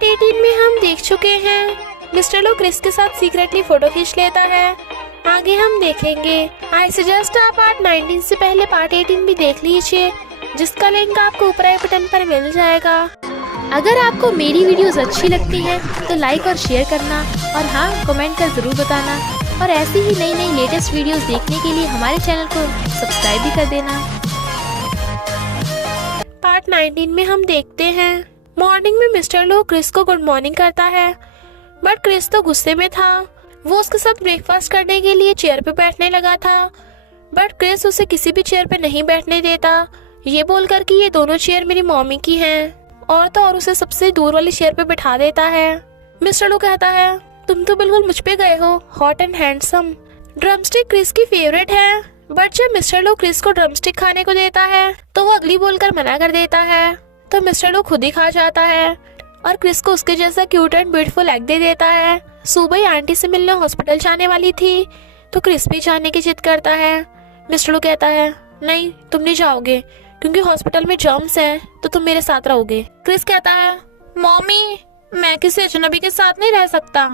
Part 18 में हम देख चुके हैं मिस्टर लो क्रिस के साथ सीक्रेटली फोटो खींच लेता है। आगे हम देखेंगे। आई सजेस्ट आप पार्ट 19 से पहले पार्ट 18 भी देख लीजिए, जिसका लिंक आपको ऊपर आई बटन पर मिल जाएगा। अगर आपको मेरी वीडियोस अच्छी लगती है तो लाइक और शेयर करना, और हाँ, कमेंट कर जरूर बताना। और ऐसी ही नई नई लेटेस्ट वीडियोस देखने के लिए हमारे चैनल को सब्सक्राइब भी कर देना। पार्ट 19 में हम देखते हैं मॉर्निंग में मिस्टर लो क्रिस को गुड मॉर्निंग करता है, बट क्रिस तो गुस्से में था। वो उसके साथ ब्रेकफास्ट करने के लिए चेयर पे बैठने लगा था, बट क्रिस उसे किसी भी चेयर पे नहीं बैठने देता, ये बोलकर कि ये दोनों चेयर मेरी मम्मी की हैं। और तो और उसे सबसे दूर वाली चेयर पे बिठा देता है। मिस्टर लो कहता है, तुम तो बिल्कुल मुझ पे गए हो, hot and handsome. Drumstick Chris की फेवरेट है, बट जब मिस्टर लो क्रिस को ड्रमस्टिक खाने को देता है तो वो अगली बोलकर मना कर देता है। तो मिस्टर लो खुद ही खा जाता है और क्रिस को उसके जैसा क्यूट एंड ब्यूटीफुल एग दे देता है। सुबह ही आंटी से मिलने हॉस्पिटल जाने वाली थी तो क्रिस भी जाने की जिद करता है। मिस्टर लो कहता है, नहीं तुम नहीं जाओगे, क्योंकि हॉस्पिटल में जर्म्स हैं, तो तुम मेरे साथ रहोगे। क्रिस कहता है, मम्मी मैं किसी अजनबी के साथ नहीं रह सकता।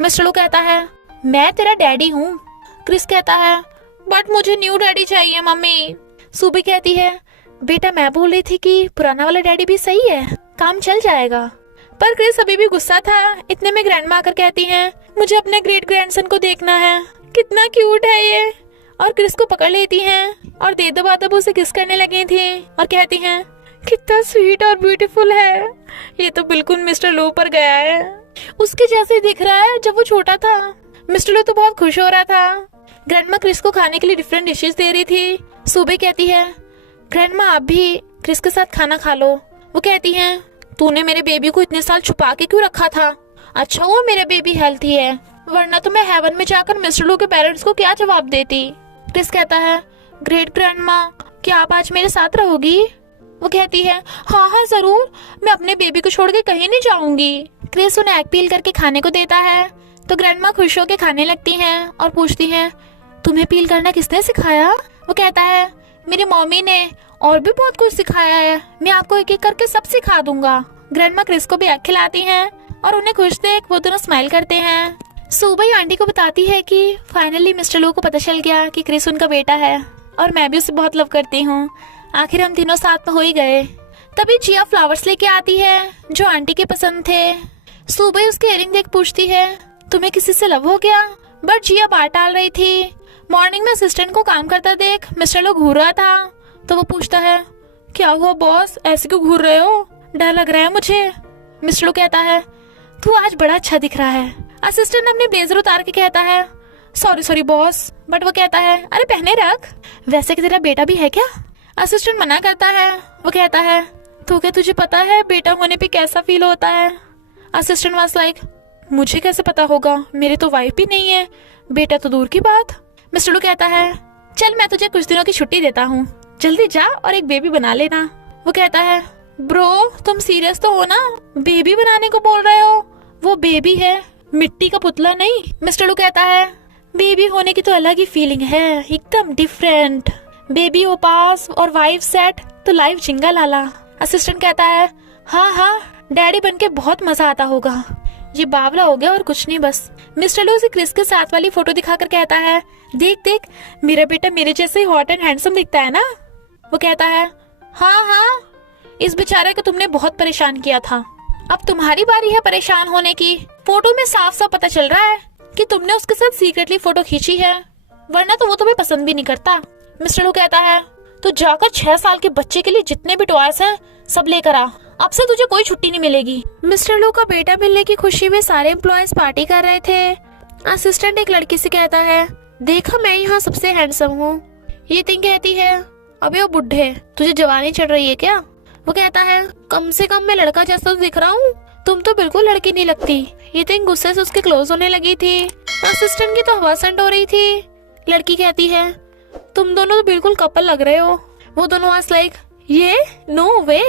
मिस्टर लो कहता है, मैं तेरा डैडी हूँ। क्रिस कहता है, बट मुझे न्यू डैडी चाहिए मम्मी। सुबह कहती है, बेटा मैं बोल रही थी कि पुराना वाला डैडी भी सही है, काम चल जाएगा। पर क्रिस अभी भी गुस्सा था। इतने में ग्रैंडमा आकर कहती हैं, मुझे अपने ग्रेट ग्रैंडसन को देखना है, कितना क्यूट है ये। और क्रिस को पकड़ लेती हैं और दे दबा दब उसे किस करने लगी थी और कहती हैं, कितना स्वीट और ब्यूटीफुल है, ये तो बिल्कुल मिस्टर लो पर गया है, उसके जैसे दिख रहा है जब वो छोटा था। मिस्टर लो तो बहुत खुश हो रहा था। ग्रैंडमा क्रिस को खाने के लिए डिफरेंट डिशेस दे रही थी। सुबह कहती है, ग्रैंडमा आप भी क्रिस के साथ खाना खा लो। वो कहती हैं, तूने मेरे बेबी को इतने साल छुपा के क्यों रखा था? अच्छा हुआ मेरा बेबी हेल्थी है, वरना तो मैं हेवन में जाकर मिस्टर लो के पेरेंट्स को क्या जवाब देती। क्रिस कहता है, ग्रेट ग्रैंडमा क्या आप आज मेरे साथ रहोगी? वो कहती है, हाँ हाँ जरूर, मैं अपने बेबी को छोड़ के कहीं नहीं जाऊंगी। क्रिस उन्हें एग पील करके खाने को देता है तो ग्रैंडमा खुश होकर खाने लगती हैं और पूछती हैं, तुम्हें पील करना किसने सिखाया? वो कहता है, मेरी मम्मी ने, और भी बहुत कुछ सिखाया है, मैं आपको एक एक करके सब सिखा दूंगा। ग्रैंडमा क्रिस को भी एग खिलाती हैं और उन्हें खुश देख वो दोनों स्माइल करते हैं। सुबह ही आंटी को बताती है कि फाइनली मिस्टर लो को पता चल गया कि क्रिस उनका बेटा है और मैं भी उसे बहुत लव करती हूँ। आखिर हम तीनों साथ में हो ही गए। तभी जिया फ्लावर्स लेके आती है जो आंटी के पसंद थे। सुबह उसके इयरिंग देख पूछती है, तुम्हें किसी से लव हो गया? बट जिया बात टाल रही थी। मॉर्निंग में असिस्टेंट को काम करता देख मिस्टर लो घूर रहा था तो वो पूछता है, क्या हुआ बॉस, ऐसे क्यों घूर रहे हो? डर लग रहा है मुझे। मिस्टर लो कहता है, तू आज बड़ा अच्छा दिख रहा है। असिस्टेंट अपने ब्लेजर उतार के कहता है, सॉरी सॉरी बॉस। बट वो कहता है, अरे पहने रख, वैसे कि तेरा बेटा भी है क्या? असिस्टेंट मना करता है। वो कहता है, तो क्या तुझे पता है बेटा होने पे कैसा फील होता है? असिस्टेंट वाज लाइक, मुझे कैसे पता होगा, मेरी तो वाइफ भी नहीं है, बेटा तो दूर की बात। मिस्टर लो कहता है, चल मैं तुझे कुछ दिनों की छुट्टी देता हूँ, जल्दी जा और एक बेबी बना लेना। वो कहता है, ब्रो तुम सीरियस तो हो ना, बेबी बनाने को बोल रहे हो? वो बेबी है, मिट्टी का पुतला नहीं। मिस्टर लो कहता है, बेबी होने की तो अलग ही फीलिंग है, एकदम डिफरेंट। बेबी हो पास और वाइफ सेट तो लाइफ जिंगा लाला। असिस्टेंट कहता है, हाँ हाँ डैडी बनके बहुत मजा आता होगा। ये बावला हो गया और कुछ नहीं बस। मिस्टर लो उसे क्रिस के साथ वाली फोटो दिखाकर कहता है, देख देख मेरा बेटा मेरे जैसे ही हॉट एंड हैंडसम दिखता है ना? वो कहता है, हाँ हाँ, इस बेचारे को तुमने बहुत परेशान किया था, अब तुम्हारी बारी है परेशान होने की। फोटो में साफ साफ पता चल रहा है कि तुमने उसके साथ सीक्रेटली फोटो खींची है, वरना तो वो तुम्हें पसंद भी नहीं करता। मिस्टर लो कहता है, तो जाकर 6 साल के बच्चे के लिए जितने भी टॉयज हैं सब लेकर आ, अब से तुझे कोई छुट्टी नहीं मिलेगी। मिस्टर लो का बेटा मिलने की खुशी में सारे एम्प्लॉयज पार्टी कर रहे थे। असिस्टेंट एक लड़की से कहता है, देखा मैं यहाँ सबसे हैंडसम हूँ। ये थिंग कहती है, अबे वो बुढ़े तुझे जवानी चढ़ रही है क्या? वो कहता है, कम से कम मैं लड़का जैसा तो दिख रहा हूँ, तुम तो बिल्कुल लड़की नहीं लगती। ये थिंग गुस्से से उसके क्लोज होने लगी थी। असिस्टेंट की तो हवा संड हो रही थी। लड़की कहती है, तुम दोनों तो बिल्कुल कपल लग रहे हो। वो दोनों आज लाइक, ये नो वे।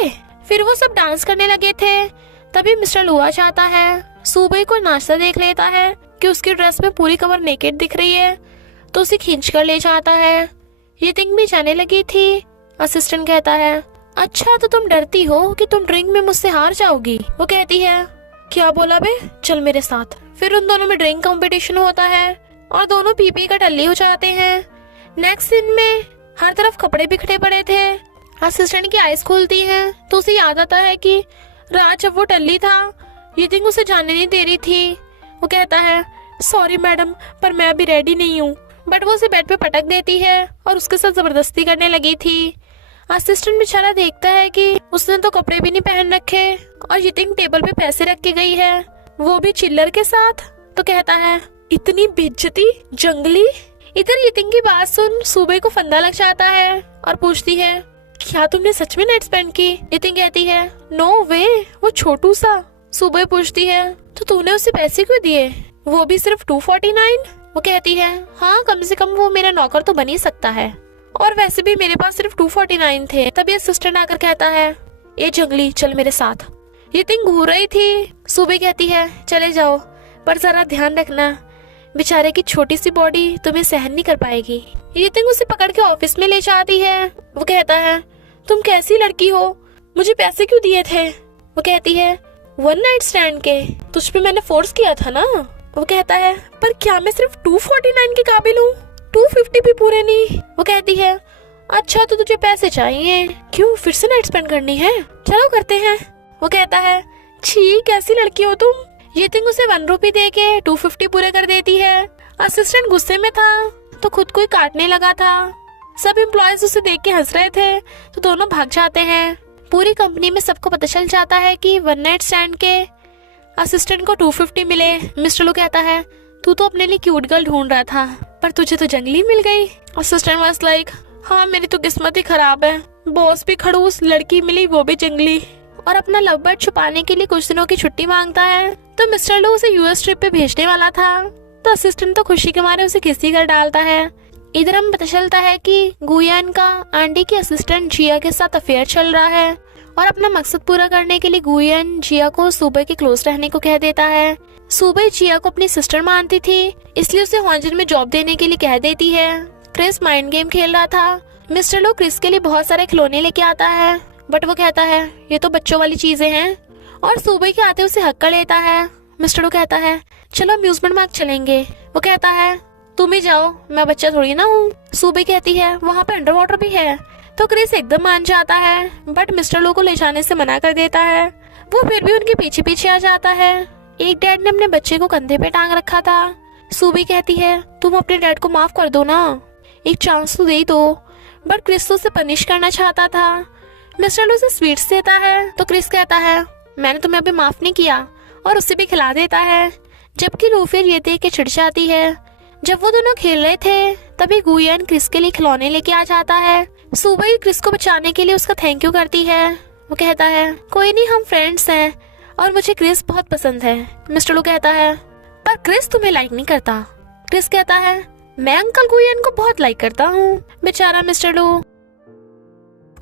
फिर वो सब डांस करने लगे थे। तभी मिस्टर लो आ जाता है। सुबह को नाश्ता देख लेता है कि उसकी ड्रेस में पूरी कमर नेकेड दिख रही है तो उसे खींच कर ले जाता है। ये थिंग भी जाने लगी थी। असिस्टेंट कहता है, अच्छा तो तुम डरती हो कि तुम ड्रिंक में मुझसे हार जाओगी? वो कहती है, क्या बोला बे, चल मेरे साथ। फिर उन दोनों में ड्रिंक कंपटीशन होता है और दोनों पी पी कर टल्ली हो जाते हैं। नेक्स्ट सीन में हर तरफ कपड़े बिखरे पड़े थे। असिस्टेंट की आईज खुलती है तो उसे याद आता है कि रात जब वो टल्ली था यितिंग उसे जाने नहीं दे रही थी। वो कहता है सॉरी मैडम, पर मैं अभी रेडी नहीं हूँ। बट वो उसे बेड पे पटक देती है और उसके साथ जबरदस्ती करने लगी थी। असिस्टेंट बेचारा देखता है कि उसने तो कपड़े भी नहीं पहन रखे और यितिंग टेबल पे पैसे रख के गई है, वो भी चिल्लर के साथ। तो कहता है इतनी बेइज्जती, जंगली। इधर यितिंग की बात सुन सुबह को फंदा लग जाता है और पूछती है क्या तुमने सच में नाइट स्पेंड की? यितिंग कहती है नो वे, वो छोटू सा। सुबह पूछती है तो तूने उसे पैसे क्यों दिए, वो भी सिर्फ 249? वो कहती है हाँ, कम से कम वो मेरा नौकर तो बन ही सकता है, और वैसे भी मेरे पास सिर्फ 249 थे। तभी असिस्टेंट आकर कहता है ये जंगली चल मेरे साथ। यितिंग घूर रही थी। सुबह कहती है चले जाओ, पर जरा ध्यान रखना, बेचारे की छोटी सी बॉडी तुम्हें सहन नहीं कर पाएगी। यितिंग उसे पकड़ के ऑफिस में ले जाती है। वो कहता है तुम कैसी लड़की हो, मुझे पैसे क्यों दिए थे? वो कहती है वन नाइट स्टैंड के, तुझ पे मैंने फोर्स किया था ना। वो कहता है पर क्या मैं सिर्फ 249 के काबिल हूँ, 250 भी पूरे नहीं। वो कहती है अच्छा तो तुझे पैसे चाहिए, क्यों फिर से नाइट स्पेंड करनी है, चलो करते हैं। वो कहता है छी कैसी लड़की हो तुम। यितिंग उसे 1 रुपी दे के 250 पूरे कर देती है। असिस्टेंट गुस्से में था तो खुद को ही काटने लगा था। सब एम्प्लॉयज उसे देख के हंस रहे थे तो दोनों भाग जाते हैं। पूरी कंपनी में सबको पता चल जाता है कि वन नाइट स्टैंड के असिस्टेंट को 250 मिले। मिस्टर लू कहता है तू तो अपने लिए क्यूट गर्ल ढूंढ रहा था, पर तुझे तो जंगली मिल गई। असिस्टेंट वाज लाइक हाँ मेरी तो किस्मत ही खराब है, बॉस भी खड़ूस, लड़की मिली वो भी जंगली। और अपना लव बर्ड छुपाने के लिए कुछ दिनों की छुट्टी मांगता है। तो मिस्टर लू उसे यूएस ट्रिप पे भेजने वाला था, तो असिस्टेंट तो खुशी के मारे उसे किसी कर डालता है। इधर हमें पता चलता है कि गुयन का आंटी की असिस्टेंट जिया के साथ अफेयर चल रहा है, और अपना मकसद पूरा करने के लिए गुयन जिया को सुबह के क्लोज रहने को कह देता है। सुबह जिया को अपनी सिस्टर मानती थी, इसलिए उसे हॉन्जन में जॉब देने के लिए कह देती है। क्रिस माइंड गेम खेल रहा था। मिस्टर लो क्रिस के लिए बहुत सारे खिलौने लेके आता है, बट वो कहता है ये तो बच्चों वाली चीजें हैं, और सुबह के आते उसे हक कर लेता है। मिस्टर लो कहता है चलो अम्यूजमेंट पार्क चलेंगे। वो कहता है तुम ही जाओ, मैं बच्चा थोड़ी ना हूँ। सुबह कहती है वहाँ पे अंडर वाटर भी है, तो क्रिस एकदम मान जाता है, बट मिस्टर लो को ले जाने से मना कर देता है। वो फिर भी उनके पीछे पीछे आ जाता है। एक डैड ने अपने बच्चे को कंधे पे टांग रखा था। सुबह कहती है तुम अपने डैड को माफ कर दो ना, एक चांस तो दे दो। बट क्रिस तो उसे पनिश करना चाहता था। मिस्टर लो उसे स्वीट्स देता है, तो क्रिस कहता है मैंने तुम्हें अभी माफ नहीं किया, और उसे भी खिला देता है। जबकि लो फिर ये देख के चिढ़ जाती है। जब वो दोनों खेल रहे थे तभी गुयन क्रिस के लिए खिलौने लेके आ जाता है। सुबह ही क्रिस को बचाने के लिए उसका थैंक यू करती है। वो कहता है कोई नहीं, हम फ्रेंड्स हैं और मुझे क्रिस बहुत पसंद है। मिस्टर लो कहता है पर क्रिस तुम्हें लाइक नहीं करता। क्रिस कहता है मैं अंकल गुयन को बहुत लाइक करता हूँ। बेचारा मिस्टर लो।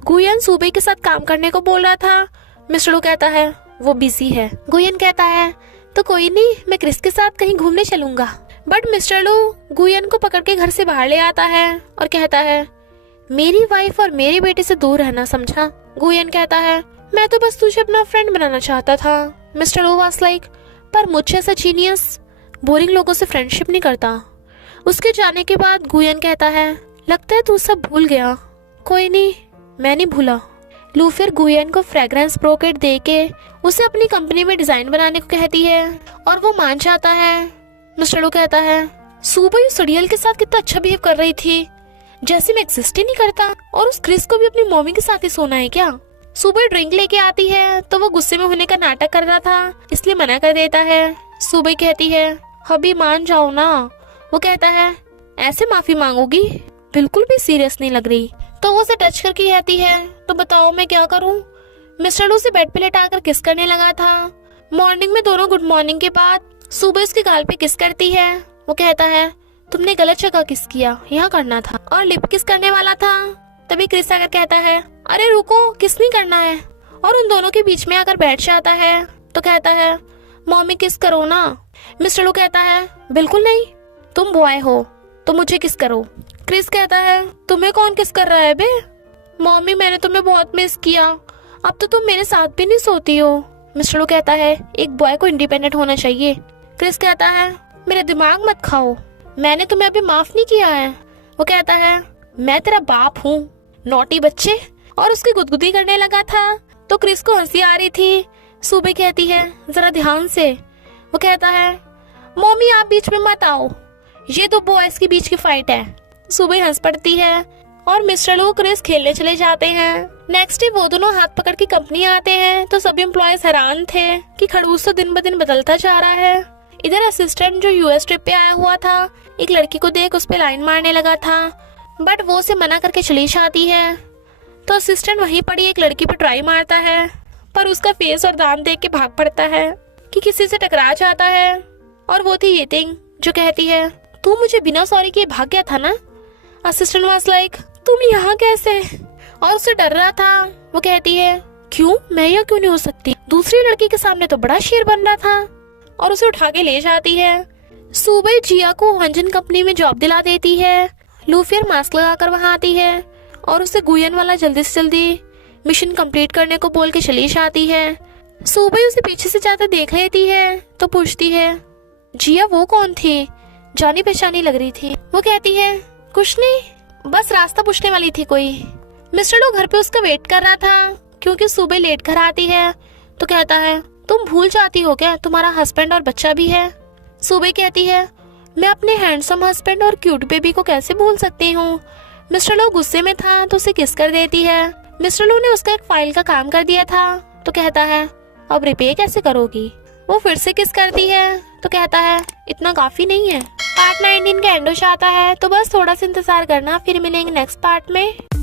गुयन सुबह के साथ काम करने को बोल रहा था। मिस्टर लो कहता है वो बिजी है। गुयन कहता है तो कोई नहीं, मैं क्रिस के साथ कहीं घूमने चलूंगा। बट मिस्टर लो गुयन को पकड़ के घर से बाहर ले आता है और कहता है मेरी वाइफ और मेरे बेटे से दूर रहना, समझा? गुयन कहता है मैं तो बस तुझे अपना फ्रेंड बनाना चाहता था। मिस्टर लो वाज लाइक पर मुझे ऐसा जीनियस बोरिंग लोगों से फ्रेंडशिप नहीं करता। उसके जाने के बाद गुयन कहता है लगता है तू सब भूल गया। कोई नहीं, मैं नहीं भूला। लू फिर गुयन को फ्रेग्रेंस ब्रोकेट दे के उसे अपनी कंपनी में डिजाइन बनाने को कहती है, और वो मान जाता है। मिस्टर लो कहता है सुबह उस सड़ियल के साथ कितना अच्छा बिहेव कर रही थी, जैसे मैं एग्जिस्ट ही नहीं करता, और उस क्रिस को भी अपनी मम्मी के साथ ही सोना है क्या? सुबह ड्रिंक लेके आती है तो वो गुस्से में होने का नाटक कर रहा था, इसलिए मना कर देता है। सुबह कहती है अभी मान जाओ ना। वो कहता है ऐसे माफी मांगोगी, बिल्कुल भी सीरियस नहीं लग रही। तो वो उसे टच करके कहती है तो बताओ मैं क्या करूं? मिस्टर लू से बेड पे लेटाकर किस करने लगा था। मॉर्निंग में दोनों गुड मॉर्निंग के बाद सुबह उसके गाल पे किस करती है। वो कहता है तुमने गलत जगह किस किया, यहाँ करना था, और लिप किस करने वाला था। तभी क्रिस आकर कहता है अरे रुको, किस नहीं करना है, और उन दोनों के बीच में आकर बैठ जाता है। तो कहता है मम्मी किस करो ना। मिस्टर लू कहता है बिल्कुल नहीं, तुम बॉय हो तो मुझे किस करो। क्रिस कहता है तुम्हें कौन किस कर रहा है बे? मम्मी मैंने तुम्हें बहुत मिस किया, अब तो तुम मेरे साथ भी नहीं सोती हो। मिस्टर लो कहता है एक बॉय को इंडिपेंडेंट होना चाहिए। क्रिस कहता है मेरा दिमाग मत खाओ, मैंने तुम्हें अभी माफ नहीं किया है। वो कहता है मैं तेरा बाप हूँ, नॉटी बच्चे। और उसकी गुदगुदी करने लगा था तो क्रिस को हंसी आ रही थी। सुबह कहती है जरा ध्यान से। वो कहता है मम्मी आप बीच में मत आओ, ये तो बॉयज के बीच की फाइट है। सुबह हंस पड़ती है और मिस्टर लो क्रिस खेलने चले जाते हैं। नेक्स्ट डे वो दोनों हाथ पकड़ के कंपनी आते हैं तो सभी एम्प्लॉयज हैरान थे कि खड़ूस तो दिन ब दिन बदलता जा रहा है। इधर असिस्टेंट जो यूएस ट्रिप पे आया हुआ था एक लड़की को देख उस पे लाइन मारने लगा था, बट वो उसे मना करके चली जाती है। तो असिस्टेंट वहीं पड़ी एक लड़की पे ट्राई मारता है, पर उसका फेस और दांत देख के भाग पड़ता है कि किसी से टकरा जाता है। और वो थी येटिंग जो कहती है तू मुझे बिना सॉरी किए भाग गया था ना। असिस्टेंट वाज लाइक तुम यहाँ कैसे, और उसे डर रहा था। वो कहती है क्यों, मैं यहाँ क्यों नहीं हो सकती, दूसरी लड़की के सामने तो बड़ा शेर बन रहा था। और उसे उठा के ले जाती है। सुबह जिया को हंजन कंपनी में जॉब दिला देती है। लूफियर मास्क लगाकर वहाँ आती है और उसे गुयन वाला जल्दी से जल्दी मिशन कंप्लीट करने को बोल के चली जाती है। सुबह उसे पीछे से जाते देख लेती है तो पूछती है जिया वो कौन थी, जानी पहचानी लग रही थी। वो कहती है कुछ नहीं, बस रास्ता पूछने वाली थी कोई। मिस्टर लो घर पे उसका वेट कर रहा था क्योंकि सुबह लेट घर आती है। तो कहता है तुम भूल जाती हो क्या, तुम्हारा हस्बैंड और बच्चा भी है। सुबह कहती है मैं अपने हैंडसम हस्बैंड और क्यूट बेबी को कैसे भूल सकती हूँ। मिस्टर लो गुस्से में था तो उसे किस कर देती है। मिस्टर लो ने उसका एक फाइल का काम कर दिया था तो कहता है अब रिपे कैसे करोगी। वो फिर से किस करती है तो कहता है इतना काफी नहीं है। पार्ट 19 का एंड हो जाता है तो बस थोड़ा सा इंतजार करना, फिर मिलेंगे नेक्स्ट पार्ट में।